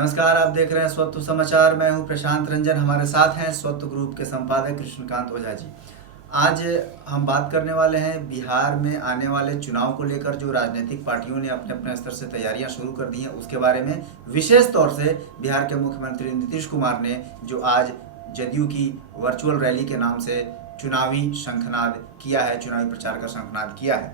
नमस्कार, आप देख रहे हैं स्वत्व समाचार। मैं हूं प्रशांत रंजन। हमारे साथ हैं स्वत्व ग्रुप के संपादक कृष्णकांत ओझा जी। आज हम बात करने वाले हैं बिहार में आने वाले चुनाव को लेकर जो राजनीतिक पार्टियों ने अपने अपने स्तर से तैयारियां शुरू कर दी हैं उसके बारे में। विशेष तौर से बिहार के मुख्यमंत्री नीतीश कुमार ने जो आज जदयू की वर्चुअल रैली के नाम से चुनावी शंखनाद किया है, चुनावी प्रचार का शंखनाद किया है।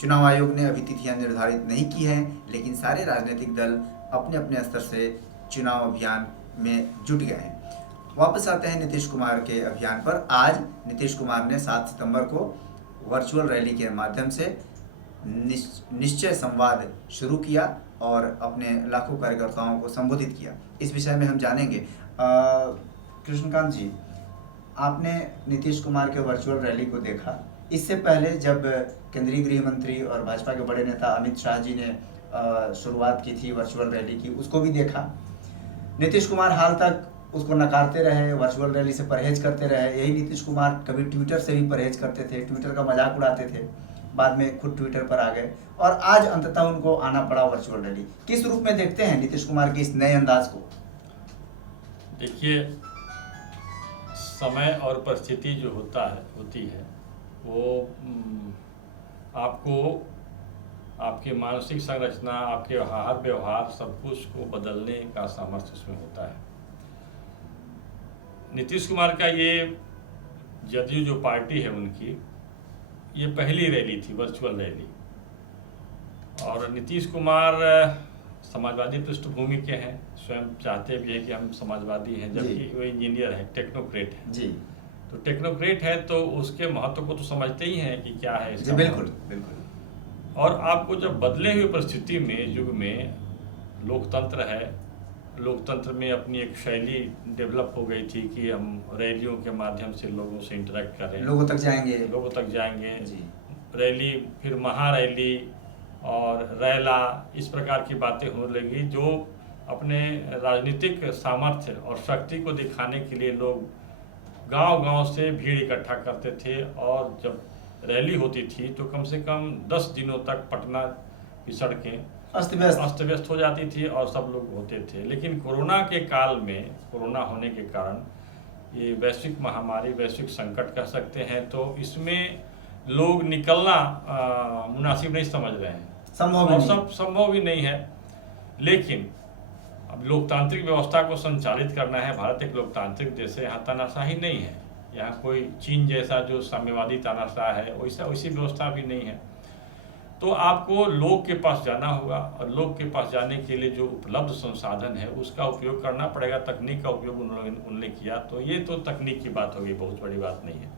चुनाव आयोग ने अभी तिथियां निर्धारित नहीं की हैं, लेकिन सारे राजनीतिक दल अपने अपने स्तर से चुनाव अभियान में जुट गए हैं। वापस आते हैं नीतीश कुमार के अभियान पर। आज नीतीश कुमार ने 7 सितंबर को वर्चुअल रैली के माध्यम से निश्चय संवाद शुरू किया और अपने लाखों कार्यकर्ताओं को संबोधित किया। इस विषय में हम जानेंगे। कृष्णकांत जी, आपने नीतीश कुमार के वर्चुअल रैली को देखा। इससे पहले जब केंद्रीय गृह मंत्री और भाजपा के बड़े नेता अमित शाह जी ने शुरुआत की थी वर्चुअल रैली की, उसको भी देखा। नीतीश कुमार हाल तक उसको नकारते रहे, वर्चुअल रैली से परहेज करते रहे। यही नीतीश कुमार कभी ट्विटर से भी परहेज करते थे, ट्विटर का मजाक उड़ाते थे, बाद में खुद ट्विटर पर आ गए और आज अंततः उनको आना पड़ा वर्चुअल रैली। किस रूप में देखते हैं नीतीश कुमार के इस नए अंदाज को? देखिए, समय और परिस्थिति जो होती है वो आपको आपके मानसिक संरचना, आपके आहार व्यवहार, सब कुछ को बदलने का सामर्थ्य उसमें होता है। नीतीश कुमार का ये जदयू जो पार्टी है उनकी ये पहली रैली थी, वर्चुअल रैली। और नीतीश कुमार समाजवादी पृष्ठभूमि के हैं, स्वयं चाहते भी हैं कि हम समाजवादी हैं, जबकि वो इंजीनियर है, टेक्नोक्रेट है जी। तो टेक्नोक्रेट है तो उसके महत्व को तो समझते ही हैं कि क्या है इसका। बिल्कुल बिल्कुल। और आपको जब बदले हुए परिस्थिति में, युग में लोकतंत्र है, लोकतंत्र में अपनी एक शैली डेवलप हो गई थी कि हम रैलियों के माध्यम से लोगों से इंटरेक्ट करें, लोगों तक जाएंगे जी। रैली, फिर महारैली और रैला, इस प्रकार की बातें होने लगी, जो अपने राजनीतिक सामर्थ्य और शक्ति को दिखाने के लिए लोग गांव-गांव से भीड़ इकट्ठा करते थे। और जब रैली होती थी तो कम से कम 10 दिनों तक पटना की सड़कें अस्त व्यस्त हो जाती थी और सब लोग होते थे। लेकिन कोरोना के काल में, कोरोना होने के कारण, ये वैश्विक महामारी, वैश्विक संकट कह सकते हैं, तो इसमें लोग निकलना मुनासिब नहीं समझ रहे हैं, संभव भी नहीं है। लेकिन अब लोकतांत्रिक व्यवस्था को संचालित करना है। भारत एक लोकतांत्रिक देश है, यहाँ तानाशाही नहीं है, यहाँ कोई चीन जैसा जो साम्यवादी तानाशाह है वैसी व्यवस्था भी नहीं है। तो आपको लोग के पास जाना होगा और लोग के पास जाने के लिए जो उपलब्ध संसाधन है उसका उपयोग करना पड़ेगा। तकनीक का उपयोग उन्होंने किया, तो ये तो तकनीक की बात होगी, बहुत बड़ी बात नहीं है।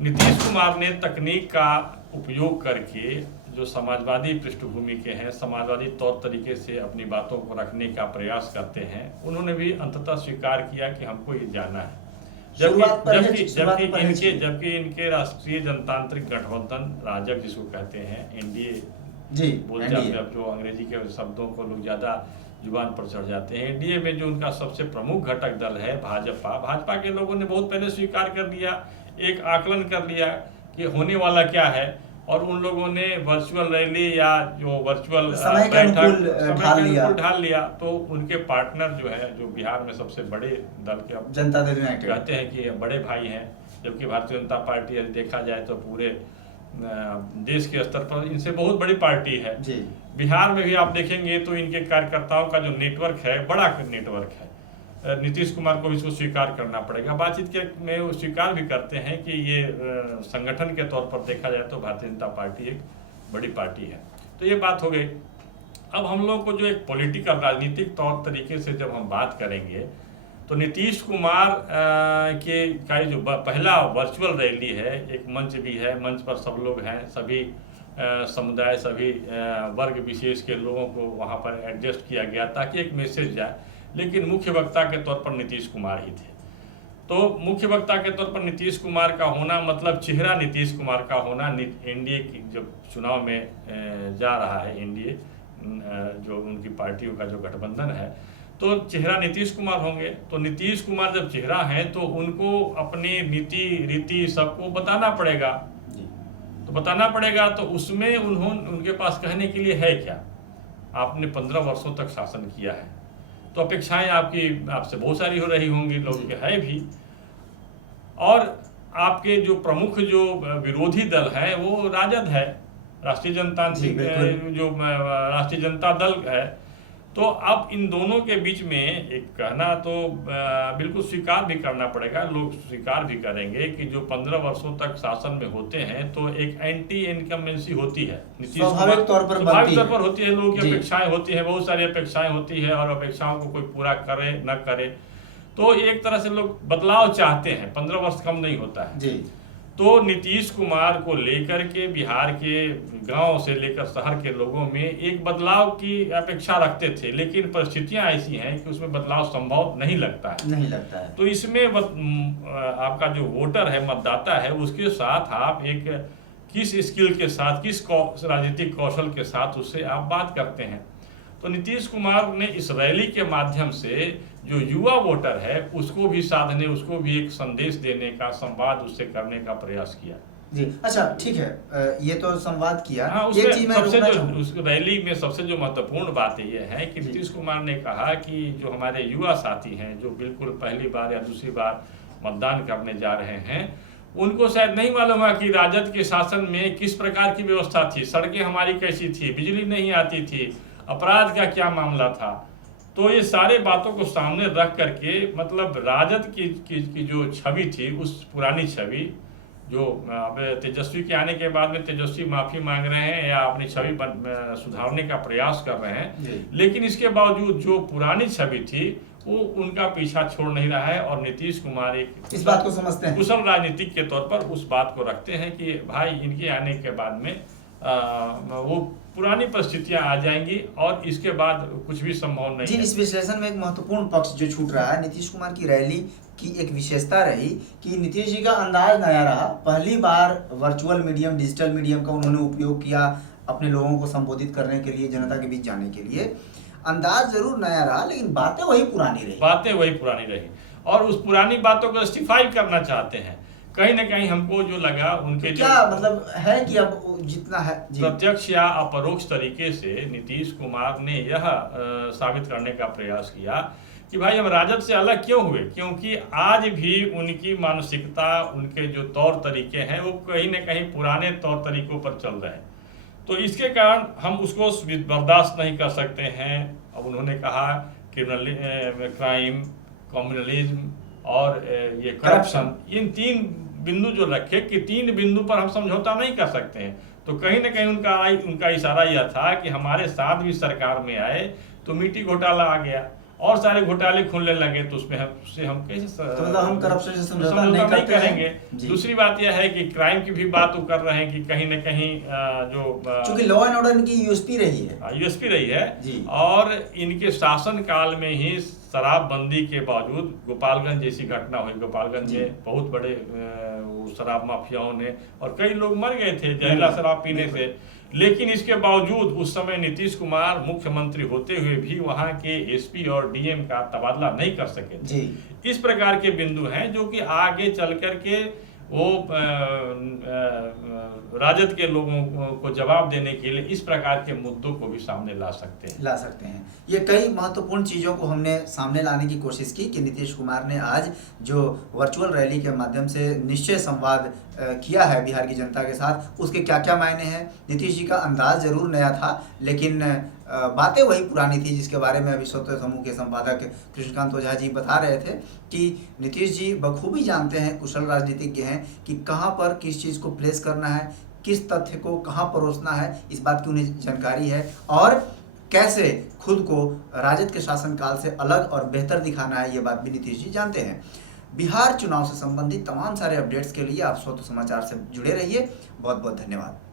नीतीश कुमार ने तकनीक का उपयोग करके, जो समाजवादी पृष्ठभूमि के हैं, समाजवादी तौर तरीके से अपनी बातों को रखने का प्रयास करते हैं, उन्होंने भी अंततः स्वीकार किया कि हमको ये जाना है। जबकि इनके राष्ट्रीय जनतांत्रिक गठबंधन, राजग जिसको कहते हैं, एनडीए जी बोलते हैं, अब जो अंग्रेजी के शब्दों को लोग ज़्यादा जुबान पर चढ़ जाते हैं। एनडीए में जो उनका सबसे प्रमुख घटक दल है भाजपा के लोगों ने बहुत पहले स्वीकार कर लिया, एक आकलन कर लिया कि होने वाला क्या है, और उन लोगों ने वर्चुअल रैली या जो वर्चुअल बैठक ढाल लिया। तो उनके पार्टनर जो है, जो बिहार में सबसे बड़े दल के जनता दल यूनाइटेड कहते हैं कि बड़े भाई हैं, जबकि भारतीय जनता पार्टी यदि देखा जाए तो पूरे देश के स्तर पर इनसे बहुत बड़ी पार्टी है जी। बिहार में भी आप देखेंगे तो इनके कार्यकर्ताओं का जो नेटवर्क है, बड़ा नेटवर्क है। नीतीश कुमार को भी इसको स्वीकार करना पड़ेगा। बातचीत के में वो स्वीकार भी करते हैं कि ये संगठन के तौर पर देखा जाए तो भारतीय जनता पार्टी एक बड़ी पार्टी है। तो ये बात हो गई। अब हम लोग को जो एक पॉलिटिकल, राजनीतिक तौर तरीके से जब हम बात करेंगे तो नीतीश कुमार का जो पहला वर्चुअल रैली है, एक मंच भी है, मंच पर सब लोग हैं, सभी समुदाय, सभी वर्ग विशेष के लोगों को वहाँ पर एडजस्ट किया गया ताकि एक मैसेज जाए। लेकिन मुख्य वक्ता के तौर पर नीतीश कुमार ही थे। तो मुख्य वक्ता के तौर पर नीतीश कुमार का होना मतलब चेहरा नीतीश कुमार का होना। एनडीए की जब चुनाव में जा रहा है, एनडीए जो उनकी पार्टियों का जो गठबंधन है, तो चेहरा नीतीश कुमार होंगे। तो नीतीश कुमार जब चेहरा है तो उनको अपनी नीति रीति सबको बताना पड़ेगा। तो बताना पड़ेगा, तो उसमें उनके पास कहने के लिए है क्या? आपने 15 वर्षों तक शासन किया है, तो अपेक्षाएं आपसे बहुत सारी हो रही होंगी, लोगों के है भी। और आपके जो प्रमुख जो विरोधी दल है वो राजद है, राष्ट्रीय जनतांत्रिक जो राष्ट्रीय जनता दल है। तो अब इन दोनों के बीच में एक कहना तो बिल्कुल स्वीकार भी करना पड़ेगा, लोग स्वीकार भी करेंगे कि जो 15 वर्षों तक शासन में होते हैं तो एक एंटी इनकम्बेंसी होती है, स्वाभाविक तौर पर होती है, लोगों की अपेक्षाएं होती है, बहुत सारी अपेक्षाएं होती है, और अपेक्षाओं को कोई पूरा करे न करे तो एक तरह से लोग बदलाव चाहते हैं। 15 वर्ष कम नहीं होता है जी। तो नीतीश कुमार को लेकर के बिहार के गांव से लेकर शहर के लोगों में एक बदलाव की अपेक्षा रखते थे, लेकिन परिस्थितियां ऐसी हैं कि उसमें बदलाव संभव नहीं लगता है। तो इसमें आपका जो वोटर है, मतदाता है, उसके साथ आप एक किस स्किल के साथ, किस राजनीतिक कौशल के साथ उससे आप बात करते हैं। तो नीतीश कुमार ने इस रैली के माध्यम से जो युवा वोटर है उसको भी साधने, उसको भी एक संदेश देने का, संवाद उससे करने का प्रयास किया जी। अच्छा, ठीक है, ये तो संवाद किया। हाँ, एक चीज मैं उस रैली में सबसे जो महत्वपूर्ण बात ये है कि नीतीश कुमार ने कहा कि जो हमारे युवा साथी हैं जो बिल्कुल पहली बार या दूसरी बार मतदान करने जा रहे हैं, उनको शायद नहीं मालूम है कि राजद के शासन में किस प्रकार की व्यवस्था थी, सड़कें हमारी कैसी थी, बिजली नहीं आती थी, अपराध का क्या मामला था। तो ये सारे बातों को सामने रख करके मतलब राजद की जो छवि थी, उस पुरानी छवि जो अब तेजस्वी के आने के बाद में तेजस्वी माफी मांग रहे हैं या अपनी छवि सुधारने का प्रयास कर रहे हैं, लेकिन इसके बावजूद जो पुरानी छवि थी वो उनका पीछा छोड़ नहीं रहा है। और नीतीश कुमार एक इस बात को समझते हैं, कुशल राजनीतिक के तौर पर उस बात को रखते हैं कि भाई इनके आने के बाद में वो पुरानी परिस्थितियां आ जाएंगी और इसके बाद कुछ भी संभव नहीं है। इस विश्लेषण में एक महत्वपूर्ण पक्ष जो छूट रहा है, नीतीश कुमार की रैली की एक विशेषता रही कि नीतीश जी का अंदाज नया रहा। पहली बार वर्चुअल मीडियम, डिजिटल मीडियम का उन्होंने उपयोग किया अपने लोगों को संबोधित करने के लिए, जनता के बीच जाने के लिए। अंदाज जरूर नया रहा लेकिन बातें वही पुरानी रही और उस पुरानी बातों को जस्टिफाई करना चाहते हैं। कहीं ना कहीं हमको जो लगा उनके क्या मतलब है कि अब जितना है प्रत्यक्ष या अपरोक्ष तरीके से नीतीश कुमार ने यह साबित करने का प्रयास किया कि भाई हम राजद से अलग क्यों हुए, क्योंकि आज भी उनकी मानसिकता, उनके जो तौर तरीके हैं वो कहीं ना कहीं पुराने तौर तरीकों पर चल रहे हैं। तो इसके कारण हम उसको बर्दाश्त नहीं कर सकते हैं। अब उन्होंने कहा क्राइम, कम्युनलिज्म और ये करप्शन, इन 3 बिंदु जो रखे कि 3 बिंदु पर हम समझौता नहीं कर सकते हैं। तो कहीं ना कहीं उनका इशारा यह था कि हमारे साथ भी सरकार में आए तो मिट्टी घोटाला आ गया और सारे घोटाले खुलने लगे, तो उसमें हम कैसे तो मतलब हम करप्शन से समझौता नहीं करेंगे। दूसरी बात यह है कि क्राइम की भी बात वो कर रहे हैं कि कहीं न कहीं जो क्योंकि लॉ एंड ऑर्डर इनकी यूएसपी रही है जी। और इनके शासन काल में ही शराबबंदी के बावजूद गोपालगंज जैसी घटना हुई। गोपालगंज में बहुत बड़े शराब माफियाओं ने और कई लोग मर गए थे जहरीला शराब पीने से, लेकिन इसके बावजूद उस समय नीतीश कुमार मुख्यमंत्री होते हुए भी वहां के एसपी और डीएम का तबादला नहीं कर सके जी। इस प्रकार के बिंदु हैं जो कि आगे चल करके वो राजद के लोगों को जवाब देने के लिए इस प्रकार के मुद्दों को भी सामने ला सकते हैं। ये कई महत्वपूर्ण चीज़ों को हमने सामने लाने की कोशिश की कि नीतीश कुमार ने आज जो वर्चुअल रैली के माध्यम से निश्चय संवाद किया है बिहार की जनता के साथ, उसके क्या क्या मायने हैं। नीतीश जी का अंदाज जरूर नया था लेकिन बातें वही पुरानी थी, जिसके बारे में अभी स्वतंत्र समूह के संपादक कृष्णकांत ओझा जी बता रहे थे कि नीतीश जी बखूबी जानते हैं, कुशल राजनीतिज्ञ हैं कि कहाँ पर किस चीज़ को प्लेस करना है, किस तथ्य को कहाँ परोसना है, इस बात की उन्हें जानकारी है और कैसे खुद को राजद के शासनकाल से अलग और बेहतर दिखाना है, ये बात भी नीतीश जी जानते हैं। बिहार चुनाव से संबंधित तमाम सारे अपडेट्स के लिए आप स्वतंत्र समाचार से जुड़े रहिए। बहुत बहुत धन्यवाद।